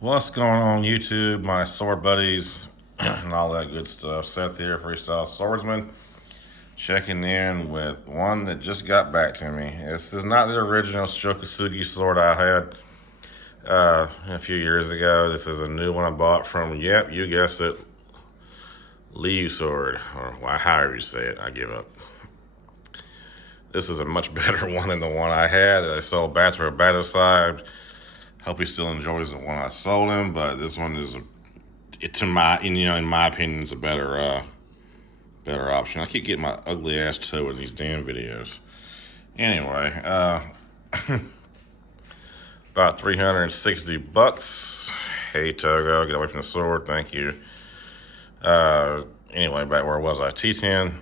What's going on YouTube, my sword buddies, and all that good stuff. Seth here, Freestyle Swordsman, checking in with one that just got back to me. This is not the original Shokusugi sword I had a few years ago. This is a new one I bought from, yep, you guessed it, Lyuesword, or however you say it. I give up. This is a much better one than the one I had that I sold back for a battle side. Hope he still enjoys the one I sold him, but this one is, in my opinion, is a better option. I keep getting my ugly ass toe in these damn videos. Anyway, about 360 bucks. Hey Togo, get away from the sword, thank you. Anyway, back where was I? T10.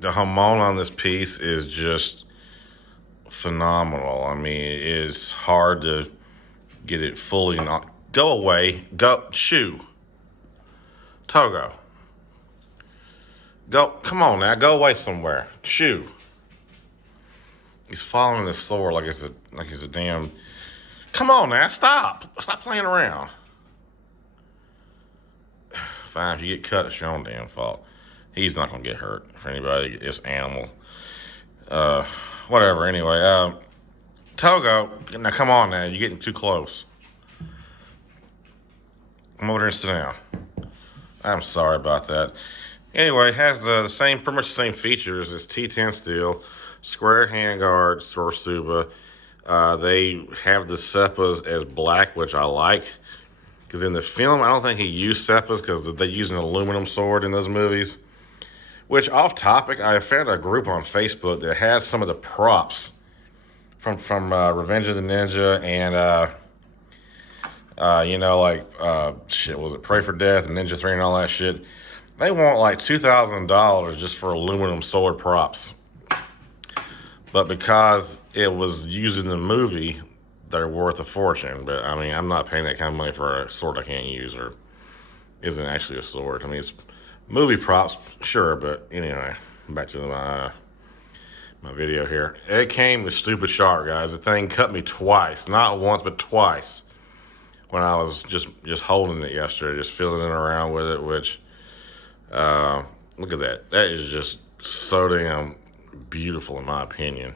The Hamon on this piece is just phenomenal. I mean, it is hard to get it fully not. Go away. Go. Shoo. Togo. Go. Come on now. Go away somewhere. Shoo. He's following the sword like it's a damn. Come on now. Stop. Stop playing around. Fine. If you get cut, it's your own damn fault. He's not gonna get hurt. For anybody, it's animal. Whatever. Anyway. Togo, now come on now, you're getting too close. Come over there and sit down. I'm sorry about that. Anyway, it has pretty much the same features as T10 steel, square handguard for Tsuba. They have the seppas as black, which I like. Because in the film, I don't think he used seppas because they use an aluminum sword in those movies. Which, off topic, I found a group on Facebook that has some of the props from Revenge of the Ninja and shit, was it Pray for Death and Ninja 3 and all that shit. They want like $2,000 just for aluminum sword props. But because it was used in the movie, they're worth a fortune. But I mean, I'm not paying that kind of money for a sword I can't use or isn't actually a sword. I mean, it's movie props, sure, but anyway, back to my video here. It came with stupid sharp, guys. The thing cut me twice. Not once, but twice. When I was just holding it yesterday, just fiddling around with it, which, look at that. That is just so damn beautiful in my opinion.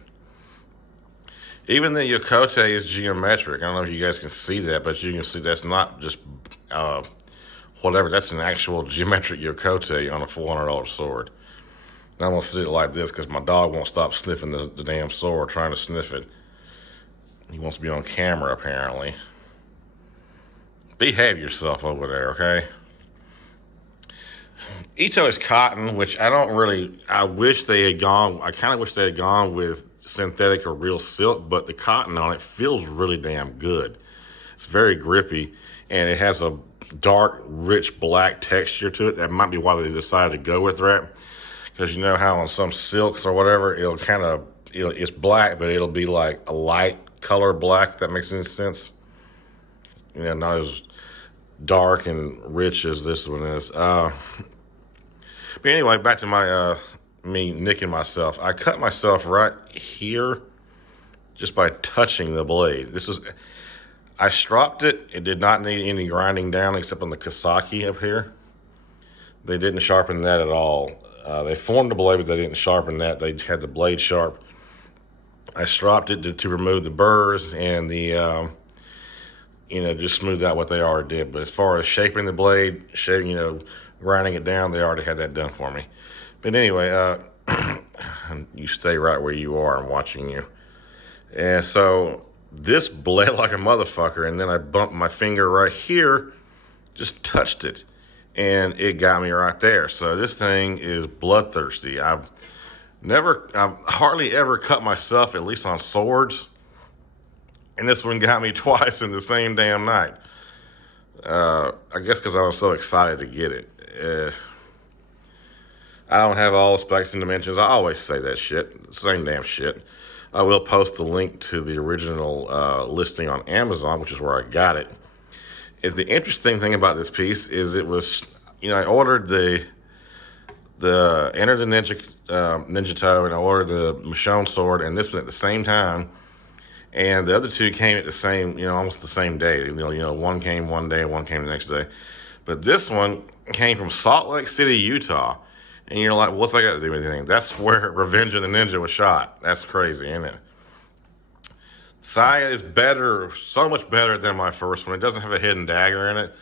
Even the Yokote is geometric. I don't know if you guys can see that, but you can see that's not just, whatever. That's an actual geometric Yokote on a $400 sword. And I'm going to sit it like this because my dog won't stop sniffing the damn sword, trying to sniff it. He wants to be on camera, apparently. Behave yourself over there, okay? Ito is cotton, which I kind of wish they had gone with synthetic or real silk, but the cotton on it feels really damn good. It's very grippy, and it has a dark, rich black texture to it. That might be why they decided to go with that. Because you know how on some silks or whatever, it's black, but it'll be like a light color black, if that makes any sense. You know, not as dark and rich as this one is. But anyway, back to me nicking myself. I cut myself right here just by touching the blade. I stropped it. It did not need any grinding down except on the Kosugi up here. They didn't sharpen that at all. They formed the blade, but they didn't sharpen that. They had the blade sharp. I stropped it to remove the burrs and the, just smooth out what they already did. But as far as shaping the blade, grinding it down, they already had that done for me. But anyway, you stay right where you are. I'm watching you. And so this bled like a motherfucker, and then I bumped my finger right here, just touched it. And it got me right there. So this thing is bloodthirsty. I've hardly ever cut myself, at least on swords. And this one got me twice in the same damn night. I guess because I was so excited to get it. I don't have all the specs and dimensions. I always say that shit. Same damn shit. I will post the link to the original listing on Amazon, which is where I got it. The interesting thing about this piece is it was, I ordered the Enter the Ninja Toe, and I ordered the Michonne sword and this one at the same time. And the other two came at the same, almost the same day. One came one day, one came the next day. But this one came from Salt Lake City, Utah. And you're like, what's that got to do with anything? That's where Revenge of the Ninja was shot. That's crazy, isn't it? Saya is better, so much better than my first one. It doesn't have a hidden dagger in it,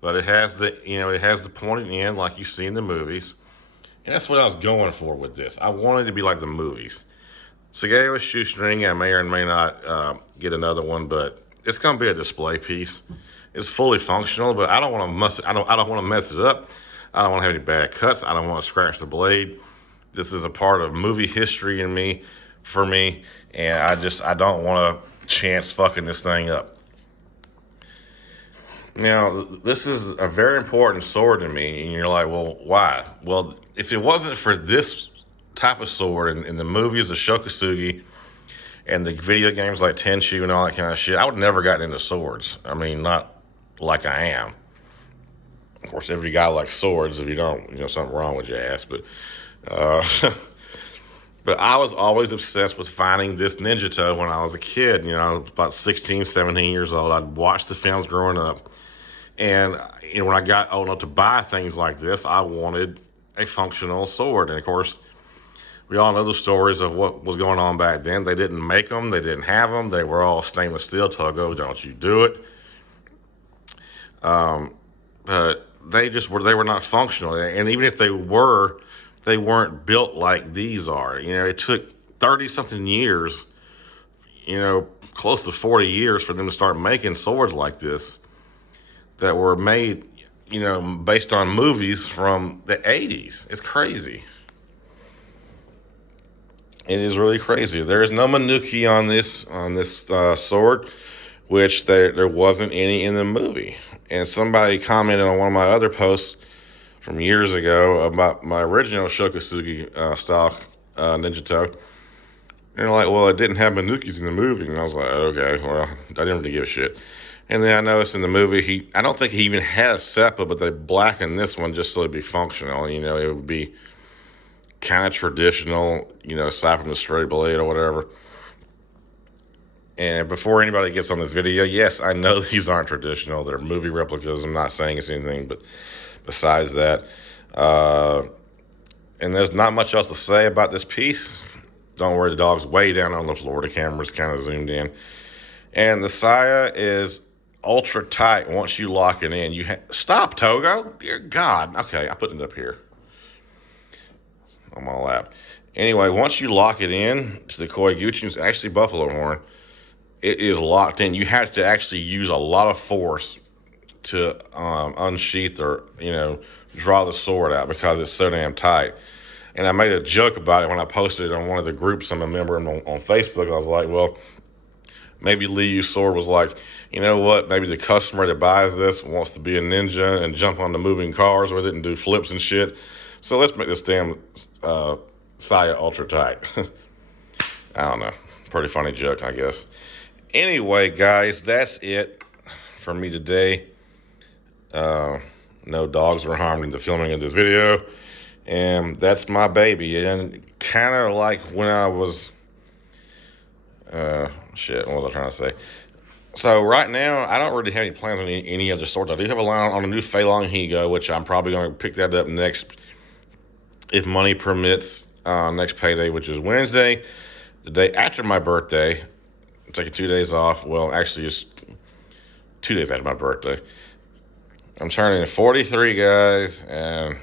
but it has the pointed end like you see in the movies. And that's what I was going for with this. I wanted to be like the movies. Sugeo is shoestring. I may or may not get another one, but it's gonna be a display piece. It's fully functional, but I don't want to mess. I don't want to mess it up. I don't want to have any bad cuts. I don't want to scratch the blade. This is a part of movie history for me, and I don't want to chance fucking this thing up. Now, this is a very important sword to me, and you're like, well, why? Well, if it wasn't for this type of sword in the movies, the Shokusugi, and the video games like Tenchu and all that kind of shit, I would never gotten into swords. I mean, not like I am. Of course, every guy likes swords. If you don't, something wrong with your ass. But, but I was always obsessed with finding this ninja toe when I was a kid. About 16, 17 years old. I'd watched the films growing up. And, when I got old enough to buy things like this, I wanted a functional sword. And, of course, we all know the stories of what was going on back then. They didn't make them. They didn't have them. They were all stainless steel. Togo, don't you do it. But they were not functional. And even if they were, they weren't built like these are. It took 30-something years, close to 40 years for them to start making swords like this that were made, based on movies from the 80s. It's crazy. It is really crazy. There is no Manuki on this sword, which there wasn't any in the movie. And somebody commented on one of my other posts from years ago about my original Shokusugi style ninja toe. And they're like, well, it didn't have Manukis in the movie. And I was like, okay, well, I didn't really give a shit. And then I noticed in the movie, I don't think he even had a Seppa, but they blackened this one just so it'd be functional. It would be kind of traditional, aside from the straight blade or whatever. And before anybody gets on this video, yes, I know these aren't traditional. They're movie replicas. I'm not saying it's anything, but besides that, and there's not much else to say about this piece. Don't worry, the dog's way down on the floor. The camera's kind of zoomed in. And the saya is ultra tight once you lock it in. Stop, Togo. Dear God. Okay, I put it up here on my lap. Anyway, once you lock it in to the Koiguchi, it's actually buffalo horn, it is locked in. You have to actually use a lot of force to unsheath or, draw the sword out because it's so damn tight. And I made a joke about it when I posted it on one of the groups I'm a member of on Facebook. I was like, well, maybe Lyuesword was like, you know what? Maybe the customer that buys this wants to be a ninja and jump on the moving cars with it and do flips and shit. So let's make this damn saya ultra tight. I don't know. Pretty funny joke, I guess. Anyway, guys, that's it for me today. No dogs were harmed in the filming of this video. And that's my baby. And kind of like when I was... what was I trying to say? So right now, I don't really have any plans on any other swords. I do have a line on a new Fei Long Higo, which I'm probably going to pick that up next, if money permits, next payday, which is Wednesday, the day after my birthday. I'm taking 2 days off. Well, actually, it's 2 days after my birthday. I'm turning 43, guys, and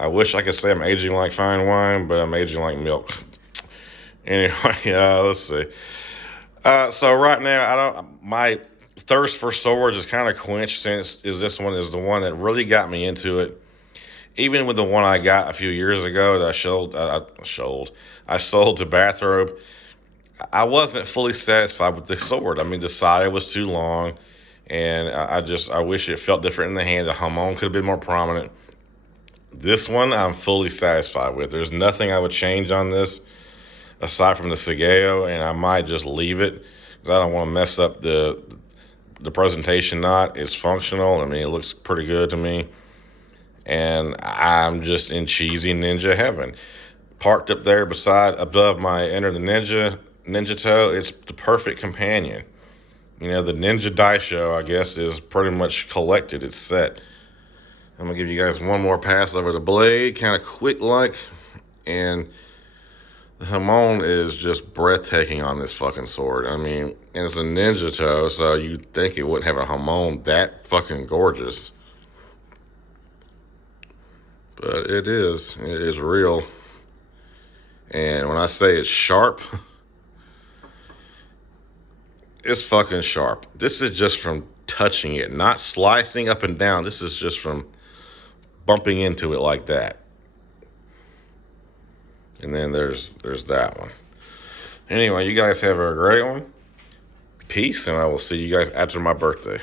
I wish I could say I'm aging like fine wine, but I'm aging like milk. Anyway, let's see. So right now, my thirst for swords is kind of quenched since this one is the one that really got me into it. Even with the one I got a few years ago that I sold to Bathrobe, I wasn't fully satisfied with the sword. I mean, the saya was too long, and I wish it felt different in the hand. The Hamon could have been more prominent. This one, I'm fully satisfied with. There's nothing I would change on this, aside from the Sugeo, and I might just leave it because I don't want to mess up the presentation knot. It's functional. I mean, it looks pretty good to me. And I'm just in cheesy ninja heaven. Parked up there above my Enter the Ninja Ninja Toe, it's the perfect companion. You know, the Ninja Daisho, I guess, is pretty much collected. It's set. I'm going to give you guys one more pass over the blade, kind of quick-like. And the Hamon is just breathtaking on this fucking sword. I mean, and it's a Ninja Toe, so you'd think it wouldn't have a Hamon that fucking gorgeous. But it is. It is real. And when I say it's sharp, it's fucking sharp. This is just from touching it, not slicing up and down. This is just from bumping into it like that. And then there's that one. Anyway, you guys have a great one. Peace, and I will see you guys after my birthday.